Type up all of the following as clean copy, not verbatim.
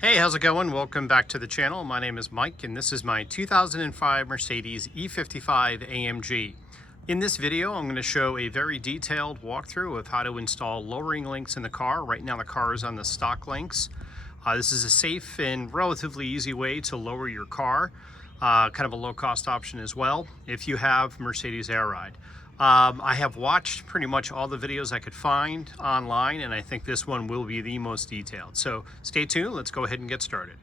Hey, how's it going? Welcome back to the channel. My name is Mike and this is my 2005 Mercedes E55 AMG. In this video, I'm going to show a very detailed walkthrough of how to install lowering links in the car. Right now the car is on the stock links. This is a safe and relatively easy way to lower your car. Kind of a low-cost option as well if you have Mercedes Air Ride. I have watched pretty much all the videos I could find online, and I think this one will be the most detailed. So stay tuned, let's go ahead and get started.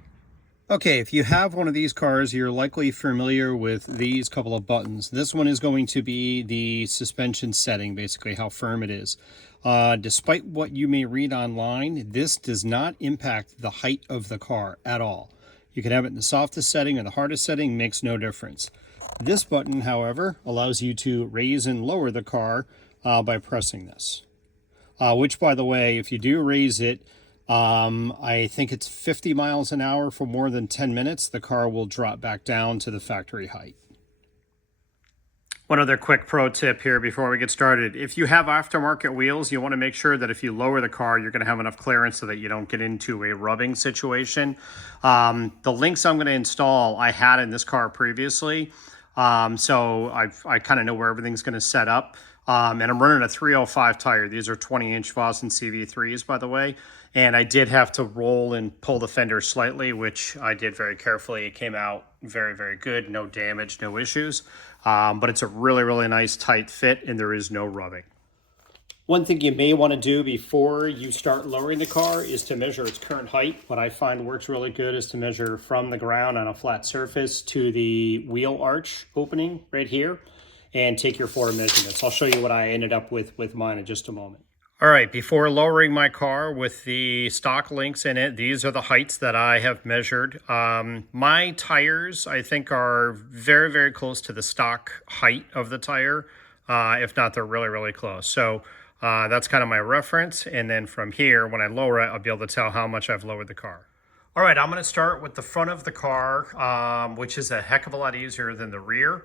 Okay, if you have one of these cars, you're likely familiar with these couple of buttons. This one is going to be the suspension setting, basically how firm it is. Despite what you may read online, this does not impact the height of the car at all. You can have it in the softest setting or the hardest setting, makes no difference. This button, however, allows you to raise and lower the car by pressing this. Which, by the way, if you do raise it, I think it's 50 miles an hour for more than 10 minutes, the car will drop back down to the factory height. One other quick pro tip here before we get started. If you have aftermarket wheels, you want to make sure that if you lower the car, you're going to have enough clearance so that you don't get into a rubbing situation. The links I'm going to install, I had in this car previously. So I kind of know where everything's going to set up. And I'm running a 305 tire. These are 20-inch Vossen CV3s, by the way. And I did have to roll and pull the fender slightly, which I did very carefully. It came out very, very good. No damage, no issues. But it's a really, really nice tight fit, and there is no rubbing. One thing you may want to do before you start lowering the car is to measure its current height. What I find works really good is to measure from the ground on a flat surface to the wheel arch opening right here and take your forward measurements. I'll show you what I ended up with mine in just a moment. All right, before lowering my car with the stock links in it, these are the heights that I have measured. My tires, I think, are very, very close to the stock height of the tire. If not, they're really, really close. So that's kind of my reference. And then from here, when I lower it, I'll be able to tell how much I've lowered the car. All right, I'm going to start with the front of the car, which is a heck of a lot easier than the rear.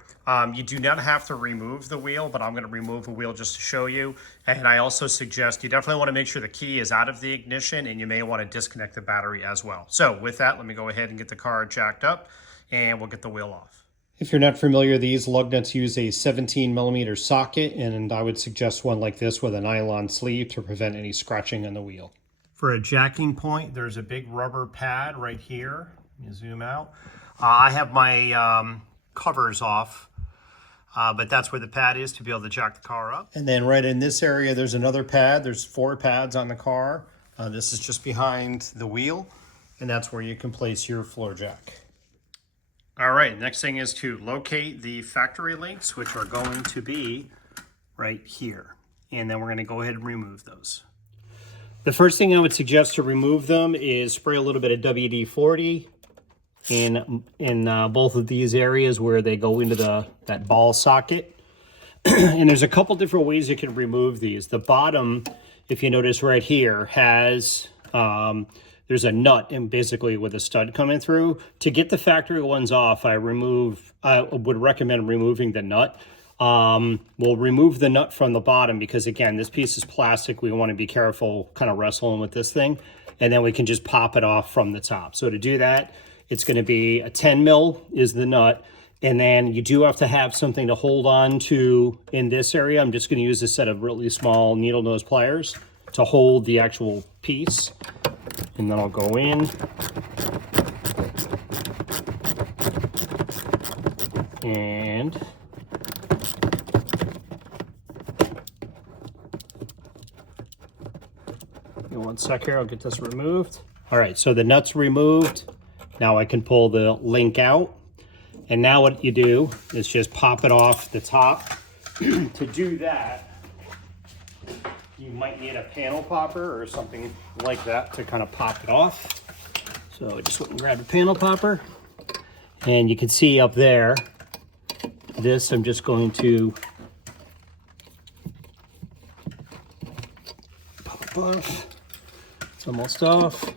You do not have to remove the wheel, but I'm going to remove a wheel just to show you. And I also suggest you definitely want to make sure the key is out of the ignition, and you may want to disconnect the battery as well. So with that, let me go ahead and get the car jacked up, and we'll get the wheel off. If you're not familiar, these lug nuts use a 17mm socket, and I would suggest one like this with a nylon sleeve to prevent any scratching on the wheel. For a jacking point, there's a big rubber pad right here. Let me zoom out. I have my covers off, but that's where the pad is to be able to jack the car up. And then right in this area, there's another pad. There's 4 pads on the car. This is just behind the wheel, and that's where you can place your floor jack. All right, next thing is to locate the factory links, which are going to be right here. And then we're gonna go ahead and remove those. The first thing I would suggest to remove them is spray a little bit of WD-40 in both of these areas where they go into that ball socket. And there's a couple different ways you can remove these. The bottom, if you notice right here, has there's a nut and basically with a stud coming through. To get the factory ones off, I would recommend removing the nut. We'll remove the nut from the bottom because, again, this piece is plastic. We want to be careful kind of wrestling with this thing, and then we can just pop it off from the top. So to do that, it's going to be a 10 mil is the nut, and then you do have to have something to hold on to in this area. I'm just going to use a set of really small needle nose pliers to hold the actual piece, and then I'll go in. And in one sec here, I'll get this removed. All right, so the nut's removed. Now I can pull the link out. And now what you do is just pop it off the top. To do that, you might need a panel popper or something like that to kind of pop it off. So I just went and grabbed a panel popper. And you can see up there, this I'm just going to pop off. It's almost off.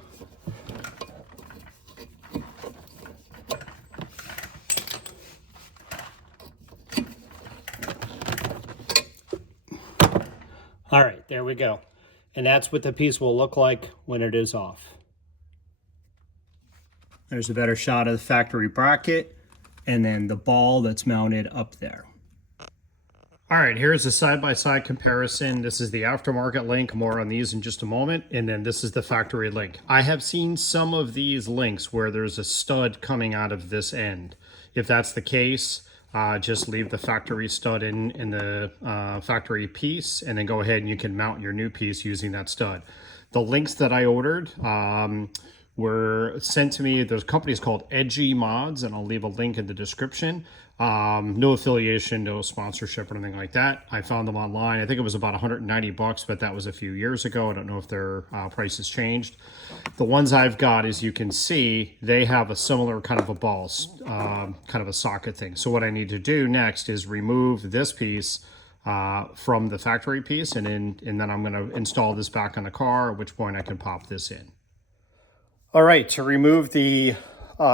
All right, there we go. And that's what the piece will look like when it is off. There's a better shot of the factory bracket and then the ball that's mounted up there. All right, here's a side-by-side comparison. This is the aftermarket link, more on these in just a moment, and then this is the factory link. I have seen some of these links where there's a stud coming out of this end. If that's the case, just leave the factory stud in the factory piece, and then go ahead and you can mount your new piece using that stud. The links that I ordered were sent to me. There's companies called Edgy Mods, and I'll leave a link in the description. No affiliation, no sponsorship or anything like that. I found them online. I think it was about 190 bucks, but that was a few years ago. I don't know if their prices changed. The ones I've got, as you can see, they have a similar kind of a ball, kind of a socket thing. So what I need to do next is remove this piece from the factory piece, and then I'm going to install this back on the car, at which point I can pop this in. All right, to remove the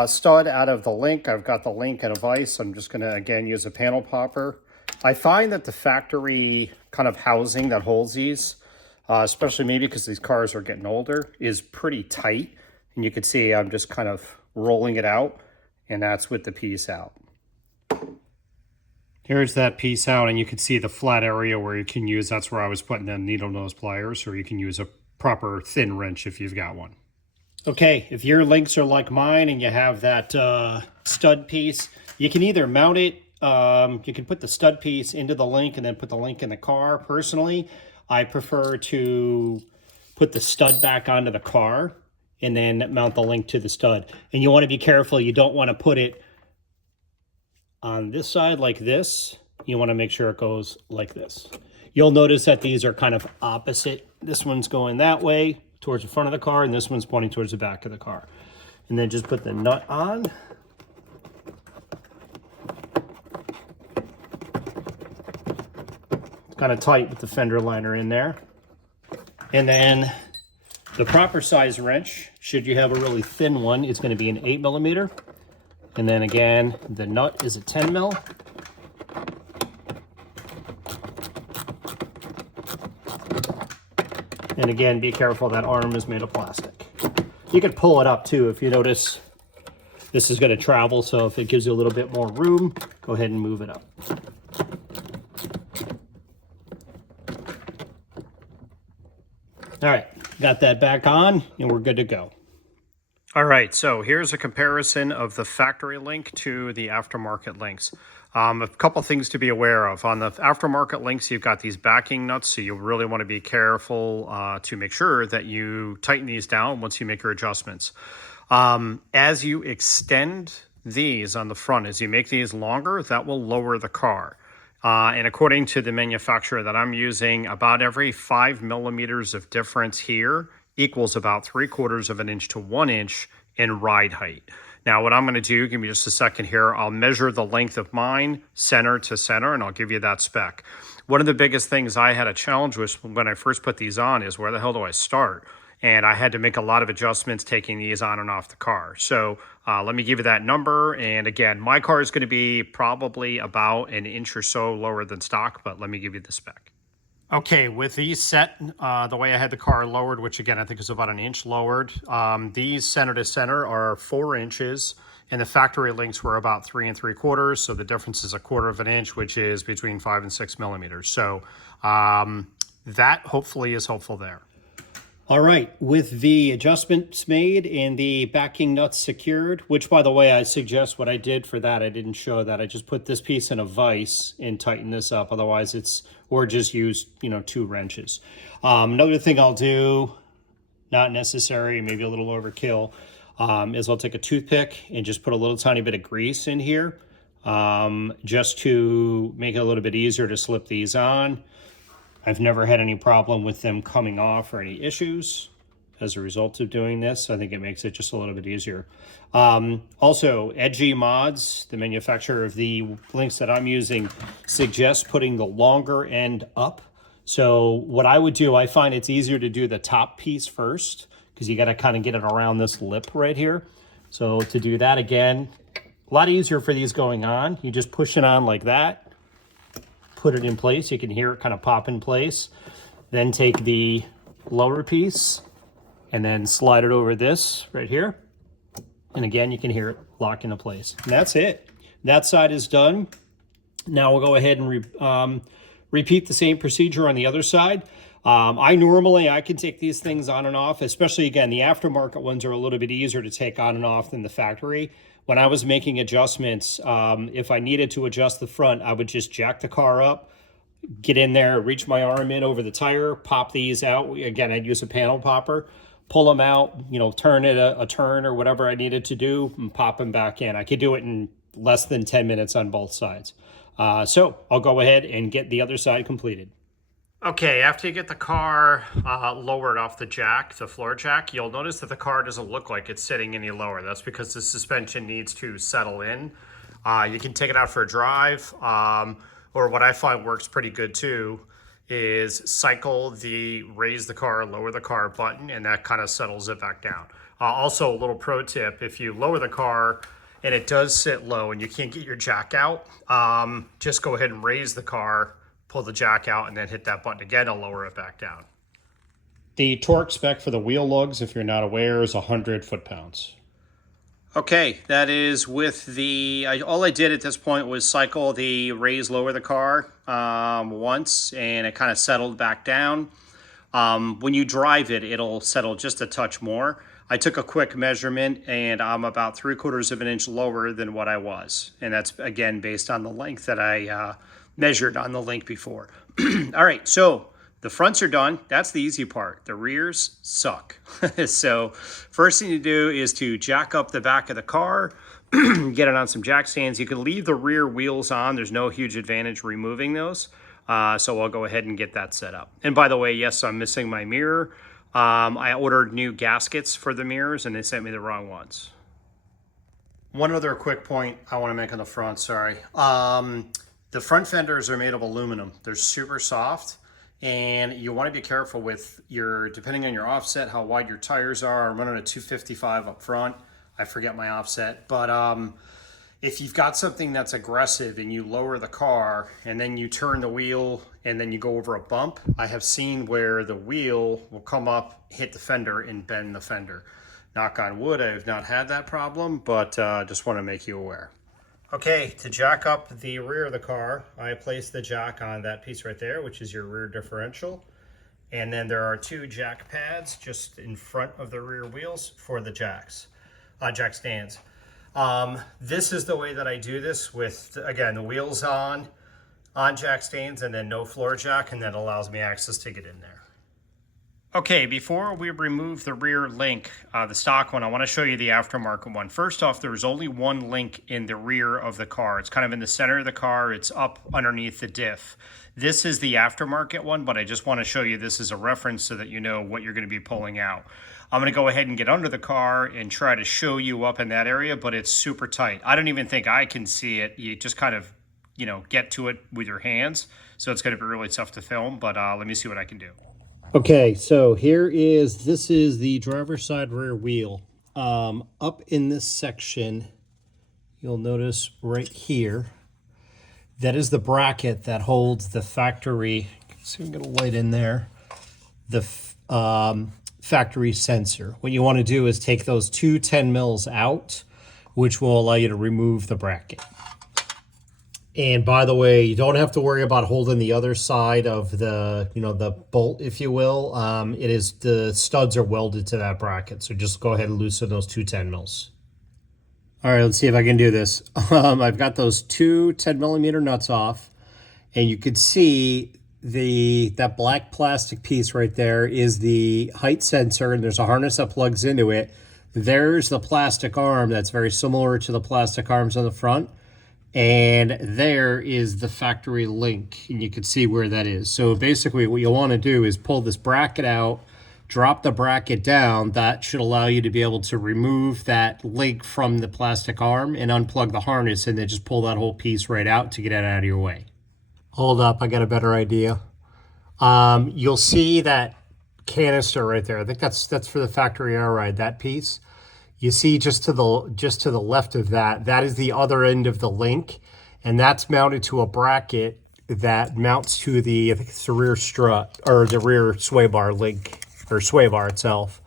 stud out of the link, I've got the link in a vise. I'm just going to, again, use a panel popper. I find that the factory kind of housing that holds these, especially maybe because these cars are getting older, is pretty tight. And you can see I'm just kind of rolling it out, and that's with the piece out. Here's that piece out, and you can see the flat area where you can use, that's where I was putting the needle nose pliers, or you can use a proper thin wrench if you've got one. Okay, if your links are like mine and you have that stud piece, you can either mount it, you can put the stud piece into the link and then put the link in the car. Personally, I prefer to put the stud back onto the car and then mount the link to the stud. And you want to be careful. You don't want to put it on this side like this. You want to make sure it goes like this. You'll notice that these are kind of opposite. This one's going that way towards the front of the car, and this one's pointing towards the back of the car. And then just put the nut on. It's kind of tight with the fender liner in there. And then the proper size wrench, should you have a really thin one, it's going to be an 8mm. And then again, the nut is a 10mm. And again, be careful, that arm is made of plastic. You could pull it up too. If you notice, this is going to travel, so if it gives you a little bit more room, go ahead and move it up. All right, got that back on, and we're good to go. All right, so here's a comparison of the factory link to the aftermarket links. A couple things to be aware of. On the aftermarket links, you've got these backing nuts, so you really want to be careful to make sure that you tighten these down once you make your adjustments. As you extend these on the front, as you make these longer, that will lower the car. And according to the manufacturer that I'm using, about every 5mm of difference here equals about 3/4 of an inch to 1 inch in ride height. Now, what I'm going to do, give me just a second here, I'll measure the length of mine center to center, and I'll give you that spec. One of the biggest things I had a challenge with when I first put these on is, where the hell do I start? And I had to make a lot of adjustments taking these on and off the car. So let me give you that number. And again, my car is going to be probably about an inch or so lower than stock, but let me give you the spec. Okay, with these set, the way I had the car lowered, which again, I think is about an inch lowered, these center to center are 4 inches, and the factory links were about 3 3/4, so the difference is 1/4 of an inch, which is between 5 and 6mm. So that hopefully is helpful there. All right, with the adjustments made and the backing nuts secured, which by the way, I suggest what I did for that, I didn't show that. I just put this piece in a vise and tighten this up. Otherwise or just use, 2 wrenches. Another thing I'll do, not necessary, maybe a little overkill, is I'll take a toothpick and just put a little tiny bit of grease in here, just to make it a little bit easier to slip these on. I've never had any problem with them coming off or any issues as a result of doing this. I think it makes it just a little bit easier. Also, Edgy Mods, the manufacturer of the links that I'm using, suggests putting the longer end up. So what I would do, I find it's easier to do the top piece first, because you got to kind of get it around this lip right here. So to do that, again, a lot easier for these going on. You just push it on like that. Put it in place. You can hear it kind of pop in place. Then take the lower piece and then slide it over this right here. And again, you can hear it lock into place. And that's it. That side is done. Now we'll go ahead and repeat the same procedure on the other side. I can take these things on and off, especially, again, the aftermarket ones are a little bit easier to take on and off than the factory. When I was making adjustments, if I needed to adjust the front, I would just jack the car up, get in there, reach my arm in over the tire, pop these out. Again, I'd use a panel popper, pull them out, turn it a turn or whatever I needed to do, and pop them back in. I could do it in less than 10 minutes on both sides. So I'll go ahead and get the other side completed. Okay, after you get the car lowered off the jack, the floor jack, you'll notice that the car doesn't look like it's sitting any lower. That's because the suspension needs to settle in. You can take it out for a drive, or what I find works pretty good too, is cycle the raise the car, lower the car button, and that kind of settles it back down. Also, a little pro tip, if you lower the car and it does sit low and you can't get your jack out, just go ahead and raise the car, pull the jack out, and then hit that button again to lower it back down. The torque spec for the wheel lugs, if you're not aware, is 100 foot-pounds. Okay, that is with the, all I did at this point was cycle the raise, lower the car once, and it kind of settled back down. When you drive it, it'll settle just a touch more. I took a quick measurement, and I'm about 3/4 of an inch lower than what I was. And that's, again, based on the length that I measured on the link before. All right, so the fronts are done. That's the easy part. The rears suck. So first thing to do is to jack up the back of the car, get it on some jack stands. You can leave the rear wheels on. There's no huge advantage removing those. So I'll go ahead and get that set up. And by the way, yes, I'm missing my mirror. I ordered new gaskets for the mirrors, and they sent me the wrong ones. One other quick point I want to make on the front, sorry. The front fenders are made of aluminum. They're super soft, and you want to be careful with depending on your offset, how wide your tires are. I'm running a 255 up front. I forget my offset, but if you've got something that's aggressive and you lower the car and then you turn the wheel and then you go over a bump, I have seen where the wheel will come up, hit the fender, and bend the fender. Knock on wood, I have not had that problem, but just want to make you aware. Okay, to jack up the rear of the car, I place the jack on that piece right there, which is your rear differential. And then there are 2 jack pads just in front of the rear wheels for the jack stands. This is the way that I do this with, again, the wheels on jack stands, and then no floor jack, and that allows me access to get in there. Okay, before we remove the rear link, the stock one, I want to show you the aftermarket one. First off, there's only one link in the rear of the car. It's kind of in the center of the car. It's up underneath the diff. This is the aftermarket one, but I just want to show you this as a reference so that you know what you're going to be pulling out. I'm going to go ahead and get under the car and try to show you up in that area, but it's super tight. I don't even think I can see it. You just kind of, get to it with your hands. So it's going to be really tough to film, but let me see what I can do. Okay, so this is the driver's side rear wheel. Up in this section, you'll notice right here, that is the bracket that holds the factory, see if we can get a light in there, the factory sensor. What you want to do is take those 2 10 mils out, which will allow you to remove the bracket. And by the way, you don't have to worry about holding the other side of the, the bolt, if you will. The studs are welded to that bracket. So just go ahead and loosen those 2 10 mils. All right, let's see if I can do this. I've got those 2 10mm nuts off, and you could see that black plastic piece right there is the height sensor, and there's a harness that plugs into it. There's the plastic arm that's very similar to the plastic arms on the front. And there is the factory link, and you can see where that is. So basically what you'll want to do is pull this bracket out, drop the bracket down. That should allow you to be able to remove that link from the plastic arm and unplug the harness, and then just pull that whole piece right out to get it out of your way. Hold up, I got a better idea. You'll see that canister right there. I think that's for the factory air ride, that piece. You see just to the left of that, that is the other end of the link, and that's mounted to a bracket that mounts to I think it's the rear strut, or the rear sway bar link, or sway bar itself.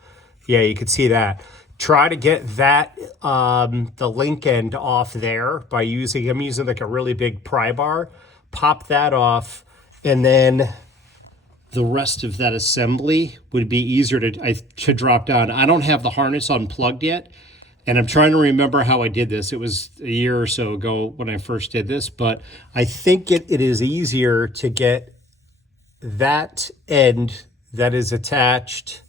Yeah, you can see that. try to get that, the link end off there by I'm using like a really big pry bar, pop that off, and then the rest of that assembly would be easier to drop down. I don't have the harness unplugged yet, and I'm trying to remember how I did this. It was a year or so ago when I first did this, but I think it is easier to get that end that is attached.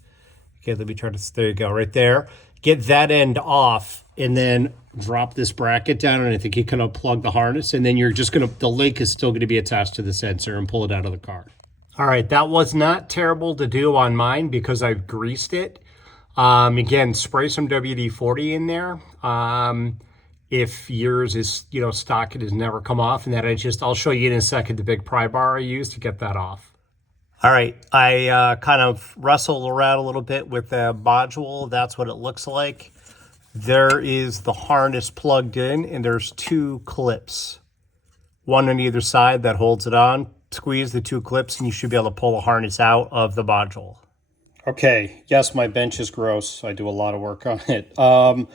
Okay, let me try to, there you go, right there. Get that end off and then drop this bracket down, and I think you can unplug the harness, and then you're just gonna, the link is still gonna be attached to the sensor, and pull it out of the car. All right, that was not terrible to do on mine because I've greased it. Again, spray some WD-40 in there. If yours is, stock, it has never come off, and that I'll show you in a second the big pry bar I use to get that off. All right, I kind of wrestled around a little bit with the module. That's what it looks like. There is the harness plugged in, and there's 2 clips, one on either side that holds it on. Squeeze the 2 clips and you should be able to pull the harness out of the module. Okay, yes, my bench is gross. I do a lot of work on it. All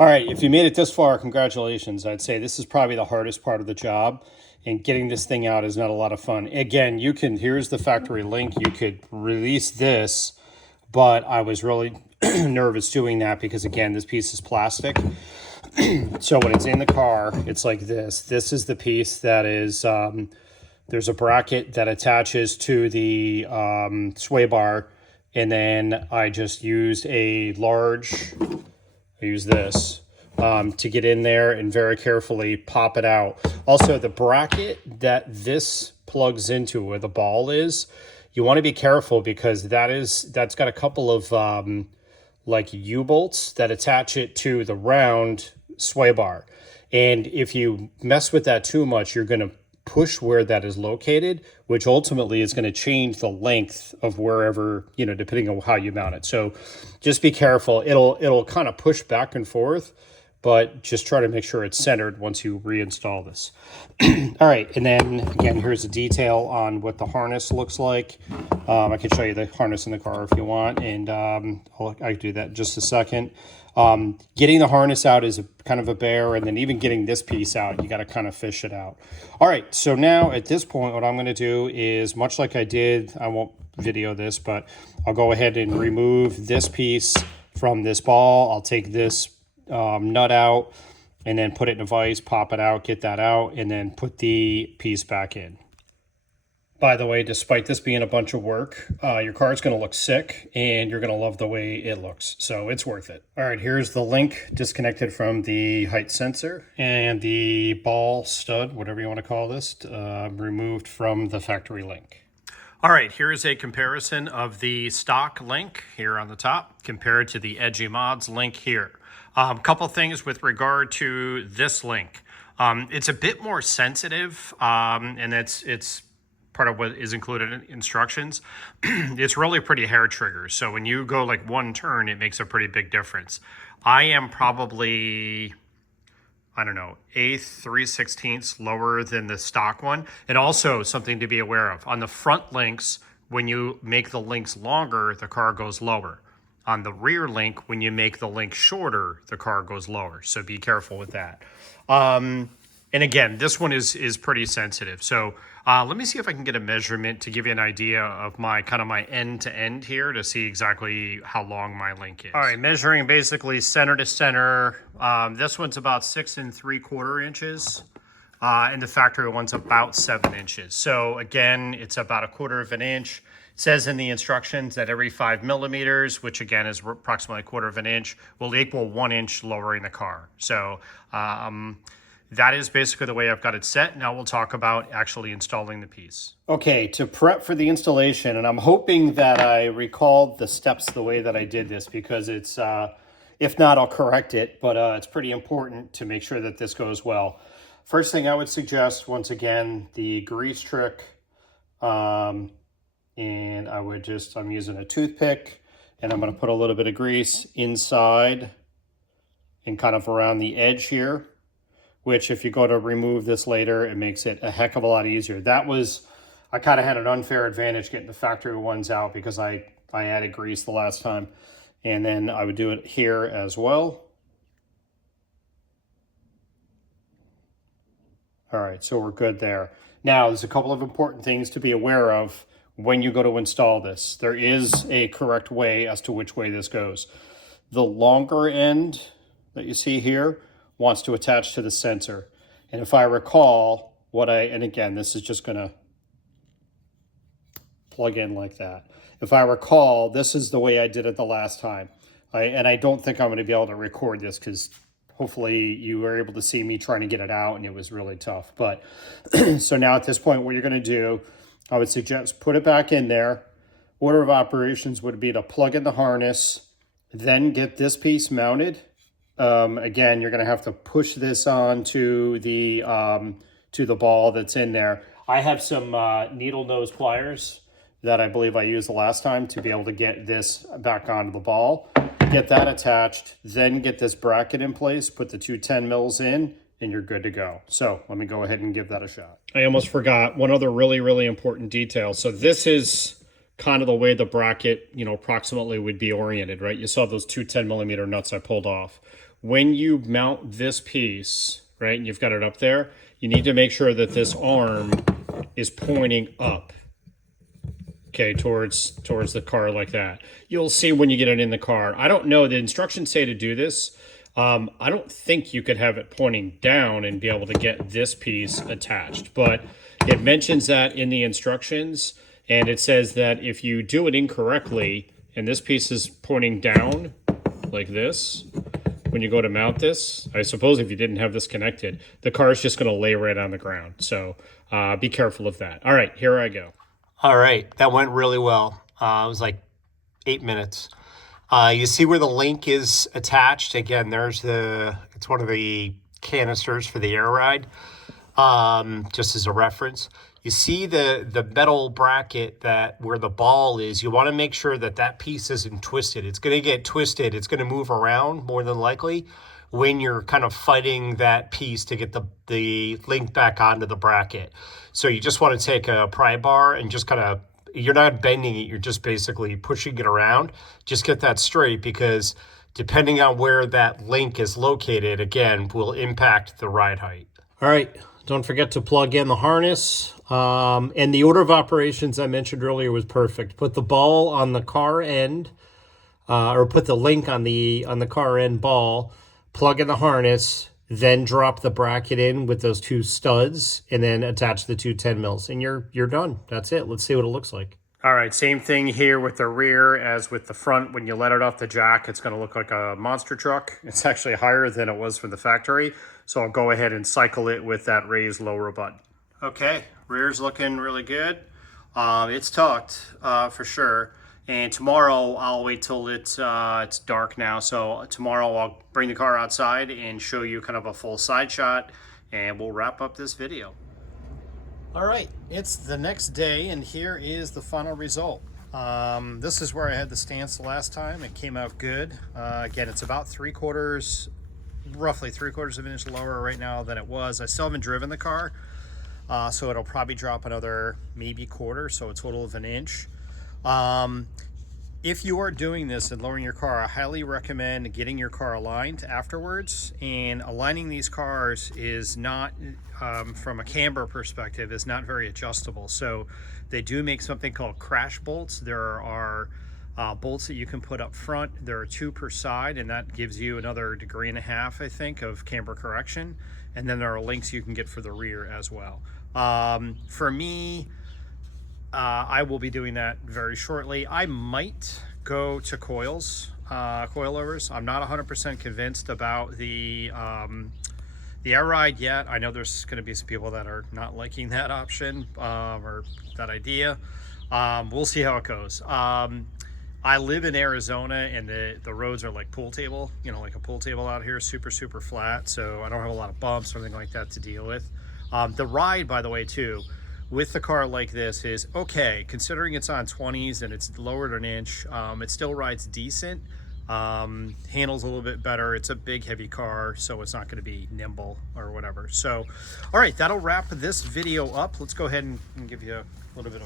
right, if you made it this far, congratulations. I'd say this is probably the hardest part of the job, and getting this thing out is not a lot of fun. Again, here's the factory link. You could release this, but I was really nervous doing that because, again, this piece is plastic. So when it's in the car, it's like this. This is the piece that is... there's a bracket that attaches to the sway bar, and then I just used I use this to get in there and very carefully pop it out. Also, the bracket that this plugs into, where the ball is, you want to be careful because that's got a couple of like U-bolts that attach it to the round sway bar. And if you mess with that too much, you're going to push where that is located, which ultimately is going to change the length of wherever, depending on how you mount it. So just be careful. It'll kind of push back and forth, but just try to make sure it's centered once you reinstall this. All right, and then again, here's a detail on what the harness looks like. I can show you the harness in the car if you want, and I can do that in just a second. Getting the harness out is kind of a bear, and then even getting this piece out, you got to kind of fish it out. All right, so now at this point, what I'm going to do is, much like I did, I won't video this, but I'll go ahead and remove this piece from this ball. I'll take this nut out and then put it in a vise, pop it out, get that out, and then put the piece back in. By the way, despite this being a bunch of work, your car is going to look sick, and you're going to love the way it looks. So it's worth it. All right, here's the link disconnected from the height sensor, and the ball stud, whatever you want to call this, removed from the factory link. All right, here's a comparison of the stock link here on the top compared to the Edgy Mods link here. A couple things with regard to this link. It's a bit more sensitive, and it's part of what is included in instructions. It's really pretty hair triggers. So when you go like one turn, it makes a pretty big difference. I am probably, I don't know, 1/8, 3/16 lower than the stock one. And also something to be aware of. On the front links, when you make the links longer, the car goes lower. On the rear link, when you make the link shorter, the car goes lower. So be careful with that. And again, this one is pretty sensitive. So let me see if I can get a measurement to give you an idea of my end to end here to see exactly how long my link is. All right, measuring basically center to center. This one's about 6 3/4 inches. And the factory one's about 7 inches. So again, it's about 1/4 inch. It says in the instructions that every 5 millimeters, which again is approximately 1/4 inch, will equal 1 inch lowering the car. So that is basically the way I've got it set. Now we'll talk about actually installing the piece. Okay, to prep for the installation, and I'm hoping that I recalled the steps the way that I did this, because it's, if not, I'll correct it, but it's pretty important to make sure that this goes well. First thing I would suggest, once again, the grease trick, and I'm using a toothpick, and I'm gonna put a little bit of grease inside and kind of around the edge here, which if you go to remove this later, it makes it a heck of a lot easier. I kind of had an unfair advantage getting the factory ones out because I added grease the last time. And then I would do it here as well. All right, so we're good there. Now, there's a couple of important things to be aware of when you go to install this. There is a correct way as to which way this goes. The longer end that you see here wants to attach to the sensor. And if I recall, and again, this is just gonna plug in like that. If I recall, this is the way I did it the last time. And I don't think I'm gonna be able to record this because hopefully you were able to see me trying to get it out and it was really tough. But so now at this point, what you're gonna do, I would suggest put it back in there. Order of operations would be to plug in the harness, then get this piece mounted. Again, you're gonna have to push this on to the ball that's in there. I have some needle nose pliers that I believe I used the last time to be able to get this back onto the ball. Get that attached, then get this bracket in place, put the 210 mils in, and you're good to go. So let me go ahead and give that a shot. I almost forgot one other really, really important detail. So this is kind of the way the bracket, approximately would be oriented, right? You saw those two 10 millimeter nuts I pulled off. When you mount this piece, right, and you've got it up there, you need to make sure that this arm is pointing up. Okay, towards the car like that. You'll see when you get it in the car. I don't know, the instructions say to do this. I don't think you could have it pointing down and be able to get this piece attached, but it mentions that in the instructions, and it says that if you do it incorrectly, and this piece is pointing down like this, when you go to mount this, I suppose if you didn't have this connected, the car is just gonna lay right on the ground. So be careful of that. All right, here I go. All right, that went really well. It was like 8 minutes. You see where the link is attached. Again, it's one of the canisters for the air ride, just as a reference. You see the metal bracket where the ball is. You want to make sure that piece isn't twisted. It's going to get twisted. It's going to move around more than likely when you're kind of fighting that piece to get the link back onto the bracket. So you just want to take a pry bar and just kind of, you're not bending it, you're just basically pushing it around. Just get that straight, because depending on where that link is located, again, will impact the ride height. All right, don't forget to plug in the harness. And the order of operations I mentioned earlier was perfect. Put the ball on the car end, or put the link on the car end ball, plug in the harness, then drop the bracket in with those two studs, and then attach the two 10 mils, and you're done. That's it. Let's see what it looks like. All right, same thing here with the rear as with the front. When you let it off the jack, it's going to look like a monster truck. It's actually higher than it was from the factory, so I'll go ahead and cycle it with that raised lower button. Okay, rear's looking really good. It's tucked for sure. And tomorrow I'll wait till it's dark now. So tomorrow I'll bring the car outside and show you kind of a full side shot, and we'll wrap up this video. All right, it's the next day, and here is the final result. This is where I had the stance the last time. It came out good. Again, it's about roughly three quarters of an inch lower right now than it was. I still haven't driven the car, so it'll probably drop another maybe quarter, so a total of an inch. If you are doing this and lowering your car, I highly recommend getting your car aligned afterwards. And aligning these cars is not, from a camber perspective, is not very adjustable. So they do make something called crash bolts. There are bolts that you can put up front. There are 2 per side, and that gives you another 1.5 degrees, I think, of camber correction. And then there are links you can get for the rear as well. For me, I will be doing that very shortly. I might go to coilovers. I'm not 100% convinced about the air ride yet. I know there's going to be some people that are not liking that option or that idea. We'll see how it goes. I live in Arizona, and the roads are like pool table, like a pool table out here, super, super flat. So I don't have a lot of bumps or anything like that to deal with. The ride, by the way, too, with the car like this is okay, considering it's on 20s and it's lowered an inch. It still rides decent, Handles a little bit better. It's a big heavy car, so it's not going to be nimble or whatever. So all right, that'll wrap this video up. Let's go ahead and give you a little bit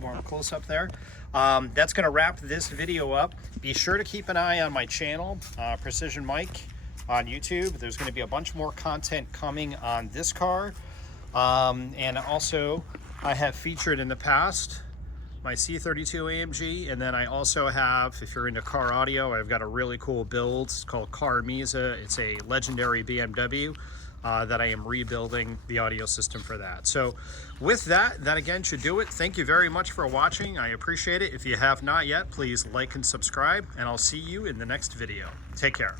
more close up there. That's going to wrap this video up. Be sure to keep an eye on my channel, Precision Mike on YouTube. There's going to be a bunch more content coming on this car, and also I have featured in the past my C32 AMG, and then I also have, if you're into car audio, I've got a really cool build. It's called Car Misa. It's a legendary BMW that I am rebuilding the audio system for that. So with that again should do it. Thank you very much for watching. I appreciate it. If you have not yet, please like and subscribe, and I'll see you in the next video. Take care.